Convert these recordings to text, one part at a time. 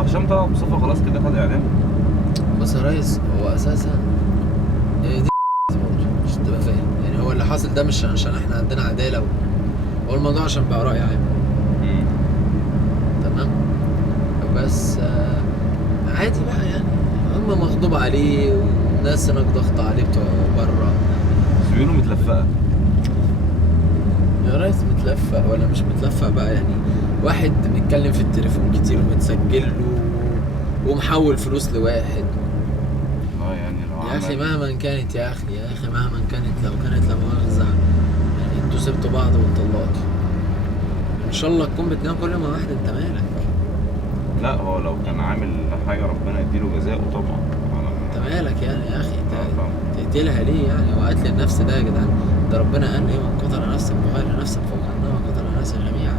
هو هشام طلعت مصطفى خلاص كده خد اعلان. بص يا ريس، هو اساسا دي برضه مش تبقى فاهم يعني، هو اللي حاصل ده مش عشان احنا عندنا عداله هو الموضوع عشان بقى رأي عام. تمام. بس عادي بقى يعني، هم مغضوب عليه وناس هناك ضغط عليه بتوع بره. بس بيقولوا متلفقه. يا ريس متلفق ولا مش متلفق بقى يعني، واحد بيتكلم في التليفون كتير ومتسجل له ومحول فلوس لواحد. يعني لو يا اخي عمل مهما كانت، يا اخي مهما كانت، لو كانت لا مؤاخذة يعني انتوا سبتوا بعض واتطلقتوا، ان شاء الله تكون بتنام كل يوم مع واحد، انت مالك؟ لا هو لو كان عامل حاجه ربنا يديله جزاءه طبعا. انت مالك يعني يا اخي؟ تقتلها ليه يعني؟ هو قتل النفس ده يا جدعان، ده ربنا قال ايه؟ من قتل نفسا بغير نفس فكأنما قتل الناس جميعا.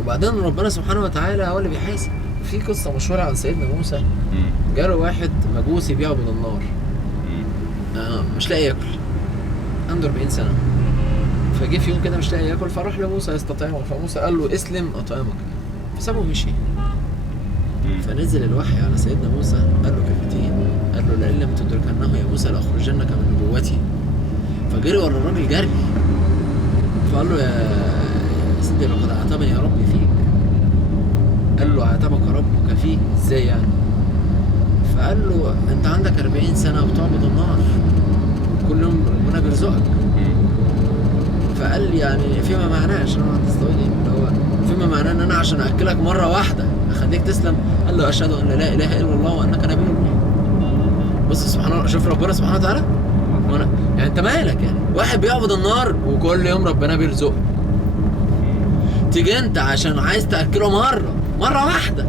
وبعدين ربنا سبحانه وتعالى هو اللي بيحاسب. في قصة مشهورة عن سيدنا موسى، جاله واحد مجوسي بيعبد النار، مش لاقي ياكل، عنده 40 سنة، فجه في يوم كده مش لاقي ياكل، فراح لموسى يستطعمه، فموسى قال له اسلم اطعمك، فسابه ومشي. فنزل الوحي على سيدنا موسى، قال له كلمتين، قال له لئن لم تدركنه يا موسى لاخرجنك من نبوتي. فجري ورا الراجل جري، فقال له يا سيدي لقد عاتبني يا ربي فيك. قال له عاتبك ربك فيه ازاي يعني؟ فقال له انت عندك 40 سنه وبتعبد النار، كل يوم ربنا بيرزقك. فقال لي يعني فيما معناه، عشان انا هتستوعب اللي هو فيما معناه ان انا عشان اكلك مره واحده اخليك تسلم. قال له اشهد ان لا اله الا الله وانك نبي الله. بص سبحان الله، شوف ربنا سبحانه وتعالى. يعني انت مالك يعني؟ واحد بيعبد النار وكل يوم ربنا بيرزقه، تيجي انت عشان عايز تاكله مره واحده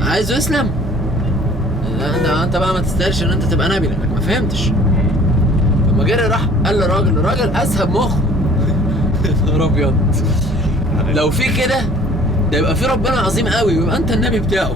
عايزه يسلم؟ انت بقى ما تستاهلش ان انت تبقى نبي، لانك ما فهمتش. لما جري راح قال للراجل اسهب مخ يا نهار ابيض، لو في كده ده يبقى في ربنا عظيم قوي ويبقى انت النبي بتاعه.